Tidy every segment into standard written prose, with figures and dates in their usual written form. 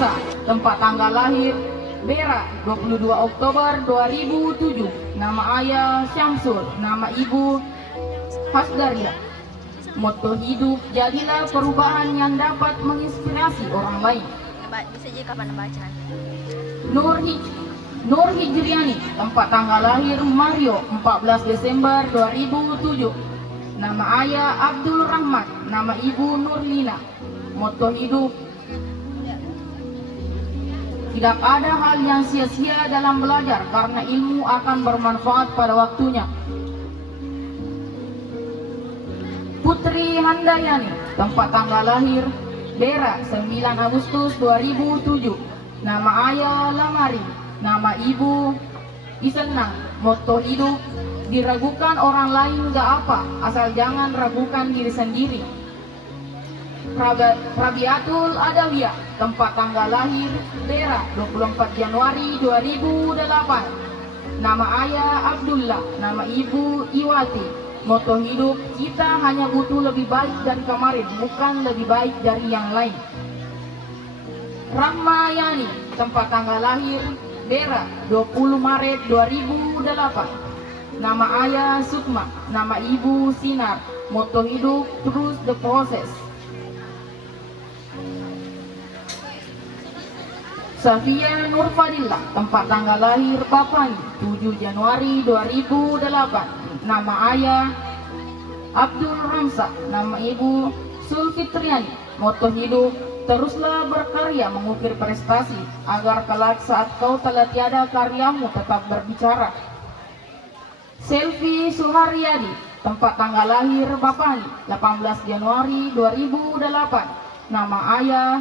Nisa, tempat tanggal lahir Bera, 22 Oktober 2007. Nama ayah Syamsul, nama ibu Hasdaria. Moto hidup, jadilah perubahan yang dapat menginspirasi orang lain. Bisa aja kapan baca nanti. Nur Hijriani, tempat tanggal lahir Mario, 14 Desember 2007. Nama ayah Abdul Rahman, nama ibu Nurlina. Moto hidup, tidak ada hal yang sia-sia dalam belajar karena ilmu akan bermanfaat pada waktunya. Putri Handayani, tempat tanggal lahir Bera, 9 Agustus 2007. Nama ayah Lamari, nama ibu Isenang. Moto hidup, diragukan orang lain gak apa, asal jangan ragukan diri sendiri. Rabiatul Adawiyah, tempat tanggal lahir Bera, 24 Januari 2008. Nama ayah Abdullah, nama ibu Iwati. Moto hidup, kita hanya butuh lebih baik dari kemarin, bukan lebih baik dari yang lain. Rahmayani, tempat tanggal lahir Bera, 20 Maret 2008. Nama ayah Sukma, nama ibu Sinar. Moto hidup, trust the process. Safia Nurfadillah, tempat tanggal lahir Bapani, 7 Januari 2008. Nama ayah Abdul Ramsa, nama ibu Sulfitriani. Moto hidup, teruslah berkarya mengukir prestasi, agar kelak saat kau telah tiada karyamu tetap berbicara. Selvi Suharyadi, tempat tanggal lahir Bapani, 18 Januari 2008. Nama ayah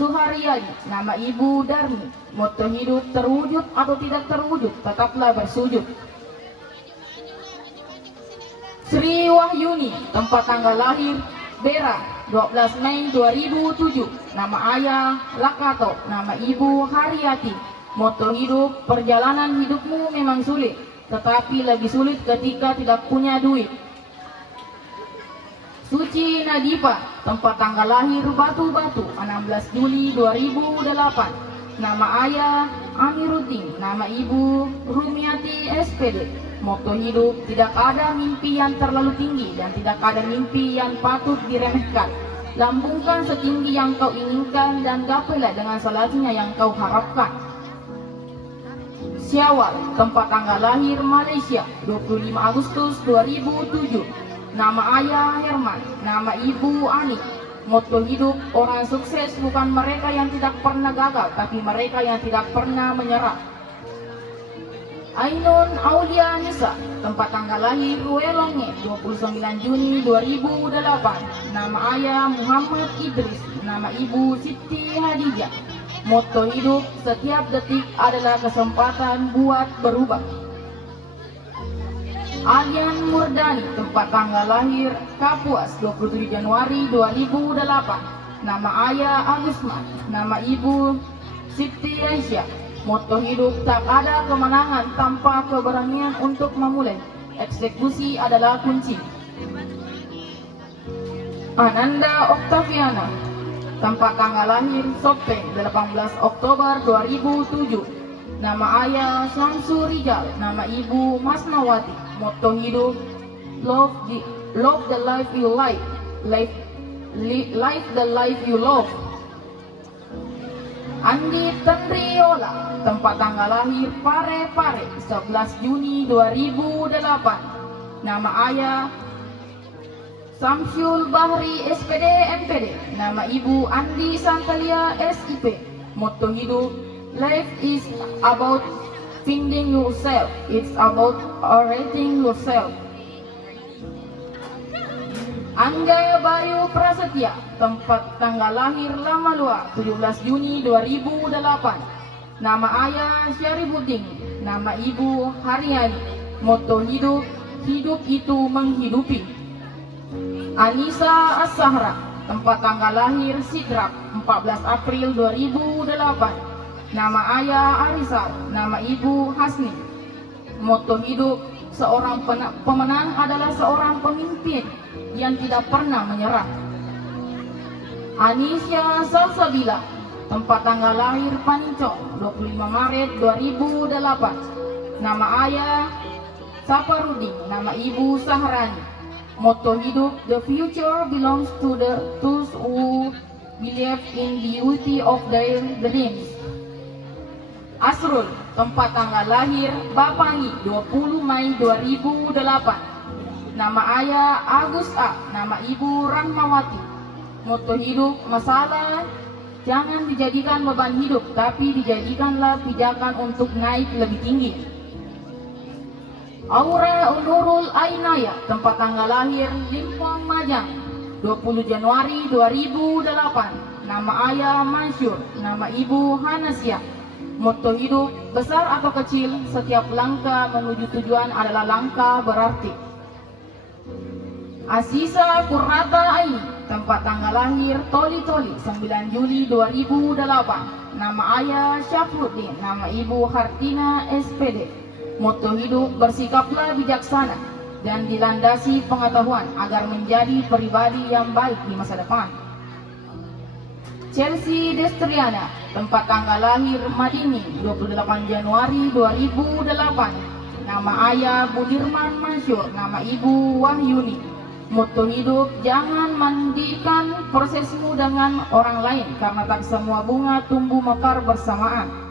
Suharyadi, nama ibu Darmi. Moto hidup, terwujud atau tidak terwujud, tetaplah bersujud. Sri Wahyuni, tempat tanggal lahir Bera, 12 Mei 2007. Nama ayah Lakato, nama ibu Haryati. Moto hidup, perjalanan hidupmu memang sulit, tetapi lebih sulit ketika tidak punya duit. Suci Nadifa, tempat tanggal lahir Batu-Batu, 16 Juli 2008. Nama ayah Amiruddin, nama ibu Rumiati SPD. Moto hidup, tidak ada mimpi yang terlalu tinggi dan tidak ada mimpi yang patut diremehkan. Lambungkan setinggi yang kau inginkan dan gapailah dengan selatnya yang kau harapkan. Syawal, tempat tanggal lahir Malaysia, 25 Agustus 2007. Nama ayah Herman, nama ibu Ani. Moto hidup, orang sukses bukan mereka yang tidak pernah gagal, tapi mereka yang tidak pernah menyerah. Ainun Aulia Nisa, tempat tanggal lahir Ruelonge, 29 Juni 2008. Nama ayah Muhammad Idris, nama ibu Siti Hadijah. Moto hidup, setiap detik adalah kesempatan buat berubah. Alian Murdani, tempat tanggal lahir Kapuas, 27 Januari 2008. Nama ayah Agusman, nama ibu Siti Aisyah. Moto hidup, tak ada kemenangan tanpa keberanian untuk memulai. Eksekusi adalah kunci. Ananda Oktaviana, tempat tanggal lahir Sopeng, 18 Oktober 2007. Nama ayah Syamsu Rijal, nama ibu Masnawati. Moto hidup, love the life you like, life the life you love. Andi Tendriola, tempat tanggal lahir Parepare, 11 Juni 2008. Nama ayah Samsyul Bahri SPD MPD, nama ibu Andi Santalia SIP. Moto hidup, life is about finding yourself, it's about rating yourself. Angga Bayu Prasetya, tempat tanggal lahir Lamalua, 17 Juni 2008. Nama ayah Syarifuddin, nama ibu Haryani. Moto hidup, hidup itu menghidupi. Anissa As-Sahra, tempat tanggal lahir Sidrap, 14 April 2008. Nama ayah Arisal, nama ibu Hasni. Moto hidup, seorang pemenang adalah seorang pemimpin yang tidak pernah menyerah. Anisya Salsabila, tempat tanggal lahir Panincong, 25 Maret 2008. Nama ayah Saparudin, nama ibu Sahrani. Motto hidup, the future belongs to those who believe in the beauty of their dreams. Asrul, tempat tanggal lahir Bapangi, 20 Mei 2008. Nama ayah Agus A, nama ibu Rahmawati. Motto hidup, masalah jangan dijadikan beban hidup, tapi dijadikanlah pijakan untuk naik lebih tinggi. Aura Nurul Ainaya, tempat tanggal lahir Limpang Majang, 20 Januari 2008. Nama ayah Mansur, nama ibu Hanasia. Motto hidup, besar atau kecil, setiap langkah menuju tujuan adalah langkah berarti. Asisa Kurrata Aini, tempat tanggal lahir Toli Toli, 9 Juli 2008. Nama ayah Syafruddin, nama ibu Hartina SPD. Motto hidup, bersikaplah bijaksana dan dilandasi pengetahuan agar menjadi pribadi yang baik di masa depan. Chelsea Destriana, tempat tanggal lahir Madini, 28 Januari 2008. Nama ayah Budirman Mansur, nama ibu Wahyuni. Motto hidup, jangan mandikan prosesmu dengan orang lain karena tak semua bunga tumbuh mekar bersamaan.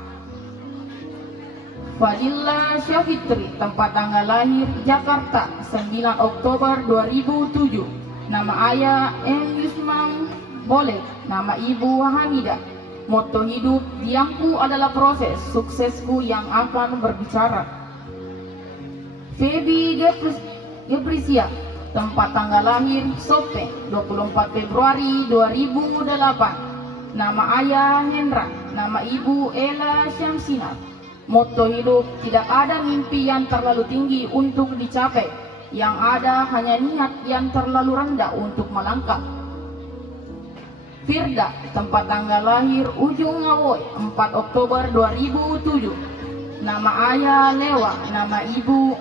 Fadila Syafitri, tempat tanggal lahir Jakarta, 9 Oktober 2007. Nama ayah M. Yusman Boleh, nama ibu Hamidah. Motto hidup, diamku adalah proses, suksesku yang akan berbicara. Feby Gebrisia, tempat tanggal lahir Sopeng, 24 Februari 2008. Nama ayah Hendra, nama ibu Ella Syamsinar. Motto hidup, tidak ada mimpi yang terlalu tinggi untuk dicapai. Yang ada hanya niat yang terlalu rendah untuk melangkah. Firda, tempat tanggal lahir Ujung Ngawoy, 4 Oktober 2007. Nama ayah Lewa, nama ibu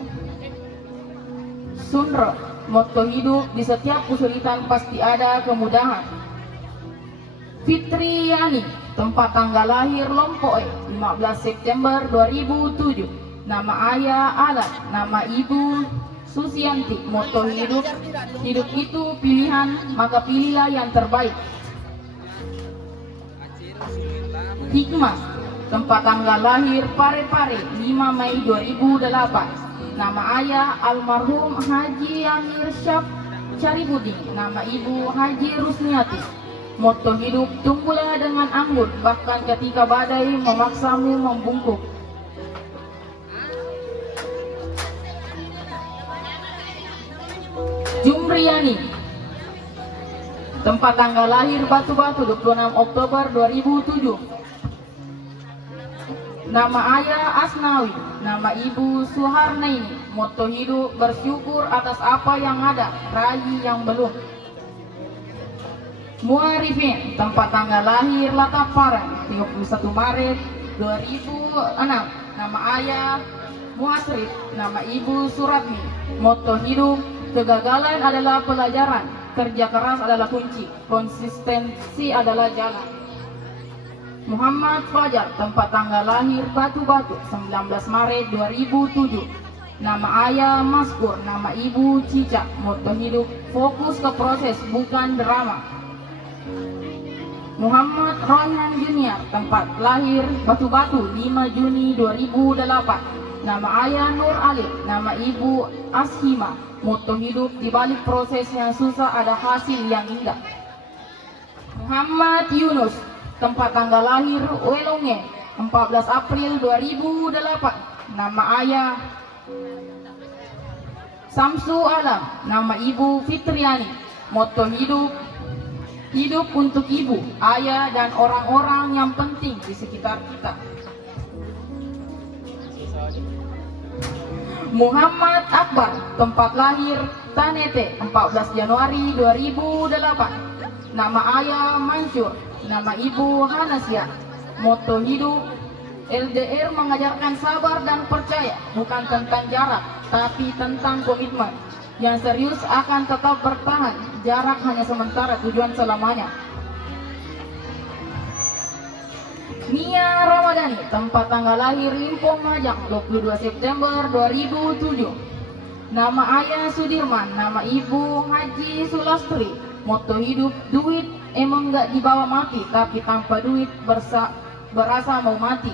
Sundro. Motto hidup, di setiap kesulitan pasti ada kemudahan. Fitri Yani, tempat tanggal lahir Lompoe, 15 September 2007. Nama ayah Alan, nama ibu Susianti. Motto hidup, hidup itu pilihan, maka pilihlah yang terbaik. Hikmah, tempat tanggal lahir Parepare, 5 Mei 2008. Nama ayah almarhum Haji Amir Syaf Syarifuddin, nama ibu Haji Rusniati. Motto hidup, tumbuhlah dengan anggun bahkan ketika badai memaksamu membungkuk. Jumriyani, tempat tanggal lahir Batu-Batu, 26 Oktober 2007. Nama ayah Asnawi, nama ibu Suharnaini. Motto hidup, bersyukur atas apa yang ada, raih yang belum. Muarifin, tempat tanggal lahir Lataparan, 31 Maret 2006. Nama ayah Muasrif, nama ibu Suratmi. Motto hidup, kegagalan adalah pelajaran, kerja keras adalah kunci, konsistensi adalah jalan. Muhammad Fajar, tempat tanggal lahir Batu-Batu, 19 Maret 2007. Nama ayah Maskur, nama ibu Cica. Motto hidup, fokus ke proses bukan drama. Muhammad Royhan Junior, tempat lahir Batu-Batu, 5 Juni 2008. Nama ayah Nur Alif, nama ibu Ashima. Motto hidup, di balik proses yang susah ada hasil yang indah. Muhammad Yunus, tempat tanggal lahir Welonge, 14 April 2008. Nama ayah Samsu Alam, nama ibu Fitriani. Motto hidup, hidup untuk ibu, ayah, dan orang-orang yang penting di sekitar kita. Muhammad Akbar, tempat lahir Tanete, 14 Januari 2008. Nama ayah Mansur, nama ibu Hanasia. Motto hidup, LDR mengajarkan sabar dan percaya, bukan tentang jarak, tapi tentang komitmen. Yang serius akan tetap bertahan, jarak hanya sementara, tujuan selamanya. Nia Ramadhani, tempat tanggal lahir Limpong Majang, 22 September 2007. Nama ayah Sudirman, nama ibu Haji Sulastri. Moto hidup, duit emang gak dibawa mati, tapi tanpa duit berasa mau mati.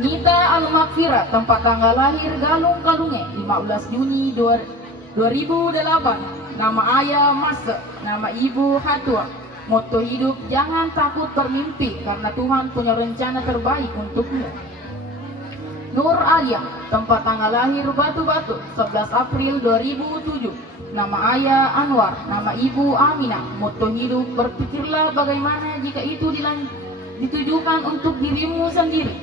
Nita Al-Makfira, tempat tanggal lahir Galung Kalunge, 15 Juni 2008. Nama ayah Mase, nama ibu Hatua. Moto hidup, jangan takut bermimpi karena Tuhan punya rencana terbaik untukmu. Nur Alia, tempat tanggal lahir Batu-Batu, 11 April 2007. Nama ayah Anwar, nama ibu Aminah. Moto hidup, berpikirlah bagaimana jika itu ditujukan untuk dirimu sendiri.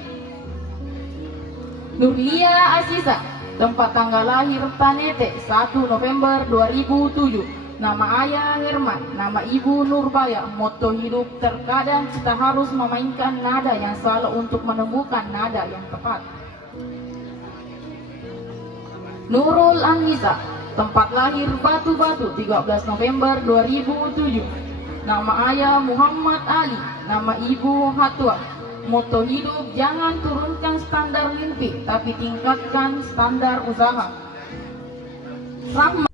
Nurlia Asisa, tempat tanggal lahir Tanete, 1 November 2007. Nama ayah Herman, nama ibu Nurbaya. Moto hidup, terkadang kita harus memainkan nada yang salah untuk menemukan nada yang tepat. Nurul Anissa, tempat lahir Batu-Batu, 13 November 2007. Nama ayah Muhammad Ali, nama ibu Hatua. Moto hidup, jangan turunkan standar mimpi, tapi tingkatkan standar usaha. Rahma